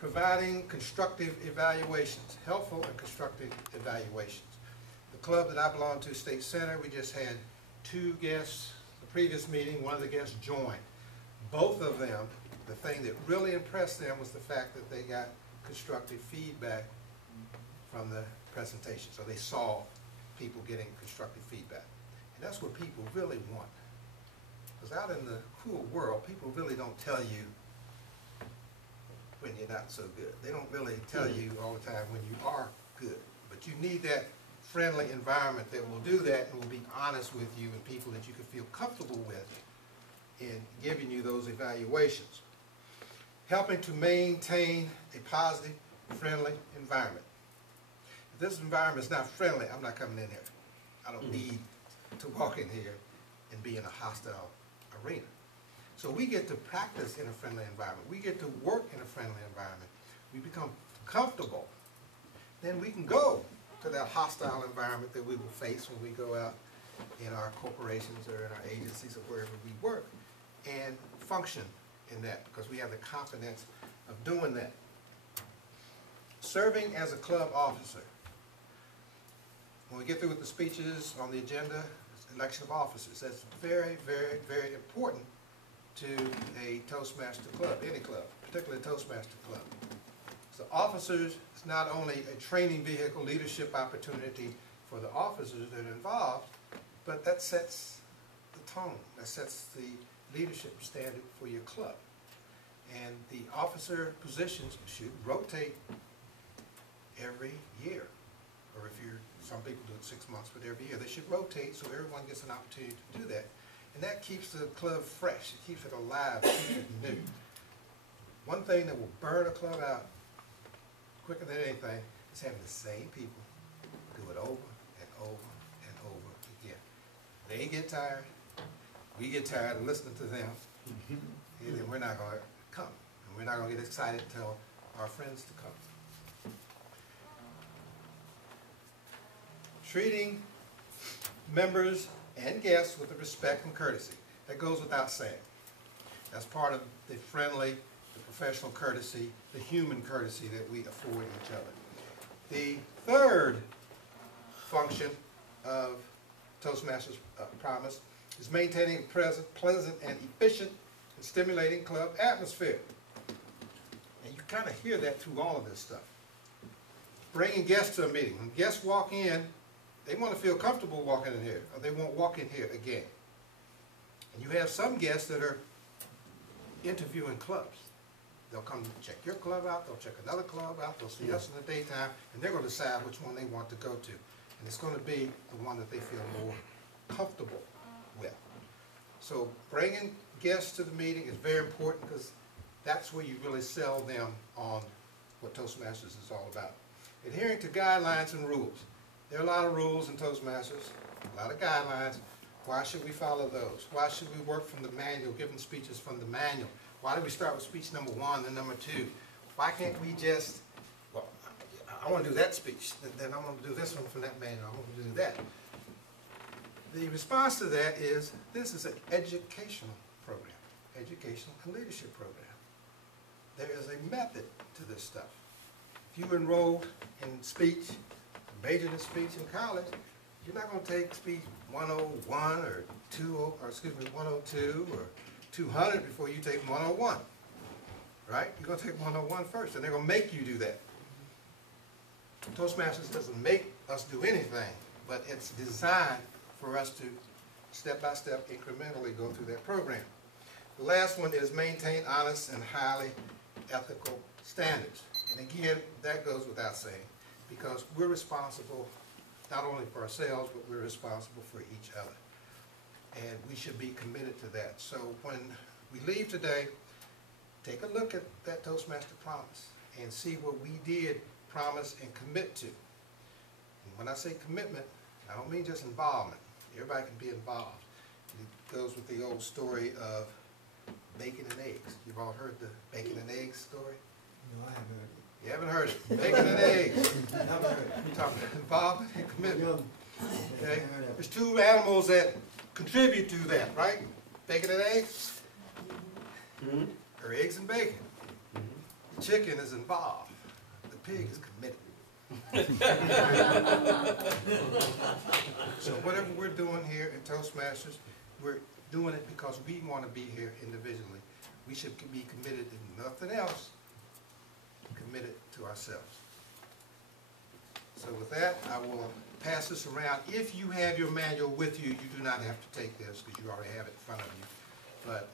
providing constructive evaluations, helpful and constructive evaluations. The club that I belong to, State Center, we just had 2 guests. The previous meeting, one of the guests joined. Both of them, the thing that really impressed them was the fact that they got constructive feedback from the presentation. So they saw people getting constructive feedback. And that's what people really want. Because out in the cool world, people really don't tell you when you're not so good. They don't really tell you all the time when you are good. But you need that friendly environment that will do that and will be honest with you and people that you can feel comfortable with in giving you those evaluations. Helping to maintain a positive, friendly environment. If this environment is not friendly, I'm not coming in here. I don't need to walk in here and be in a hostile arena. So we get to practice in a friendly environment. We get to work in a friendly environment. We become comfortable. Then we can go to that hostile environment that we will face when we go out in our corporations or in our agencies or wherever we work and function in that because we have the confidence of doing that. Serving as a club officer. When we get through with the speeches on the agenda, election of officers. That's very, very, very important to a Toastmaster club, any club, particularly a Toastmaster club. So officers is not only a training vehicle, leadership opportunity for the officers that are involved, but that sets the tone, that sets the leadership standard for your club. And the officer positions should rotate every year. Or if you're, some people do it 6 months, but every year. They should rotate so everyone gets an opportunity to do that. And that keeps the club fresh. It keeps it alive. It keeps it new. One thing that will burn a club out quicker than anything is having the same people do it over and over and over again. They get tired. We get tired of listening to them. And then we're not going to come. And we're not going to get excited to tell our friends to come. Treating members and guests with the respect and courtesy. That goes without saying. That's part of the friendly, the professional courtesy, the human courtesy that we afford each other. The third function of Toastmasters Promise is maintaining a pleasant and efficient and stimulating club atmosphere. And you kind of hear that through all of this stuff. Bringing guests to a meeting. When guests walk in, they want to feel comfortable walking in here, or they won't walk in here again. And you have some guests that are interviewing clubs. They'll come check your club out, they'll check another club out, they'll see us in the daytime, and they're going to decide which one they want to go to. And it's going to be the one that they feel more comfortable with. So bringing guests to the meeting is very important because that's where you really sell them on what Toastmasters is all about. Adhering to guidelines and rules. There are a lot of rules in Toastmasters, a lot of guidelines. Why should we follow those? Why should we work from the manual, giving speeches from the manual? Why do we start with speech number 1 and number 2? Why can't we just, well, I want to do that speech, then I want to do this one from that manual, I want to do that. The response to that is, this is an educational program, educational and leadership program. There is a method to this stuff. If you enrolled in speech, majored in speech in college, you're not going to take speech 101 or 102 or 200 before you take 101, right? You're going to take 101 first, and they're going to make you do that. Toastmasters doesn't make us do anything, but it's designed for us to step by step, incrementally go through that program. The last one is maintain honest and highly ethical standards. And again, that goes without saying, because we're responsible not only for ourselves, but we're responsible for each other. And we should be committed to that. So when we leave today, take a look at that Toastmaster Promise and see what we did promise and commit to. And when I say commitment, I don't mean just involvement. Everybody can be involved. It goes with the old story of bacon and eggs. You've all heard the bacon and eggs story? No, I haven't heard it. You haven't heard it? Bacon and eggs. You're talking about involvement and commitment. Okay? There's two animals that contribute to that, right? Bacon and eggs? Or eggs and bacon. The chicken is involved. The pig is committed. So whatever we're doing here in Toastmasters, we're doing it because we want to be here individually. We should be committed to nothing else, committed to ourselves. So with that, I will pass this around. If you have your manual with you, you do not have to take this because you already have it in front of you. But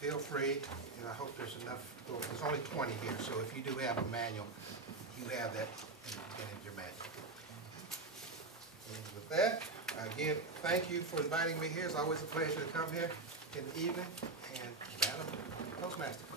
feel free, and I hope there's enough. Well, there's only 20 here, so if you do have a manual, you have that in your manual. And with that, again, thank you for inviting me here. It's always a pleasure to come here in the evening. And Madam Toastmaster.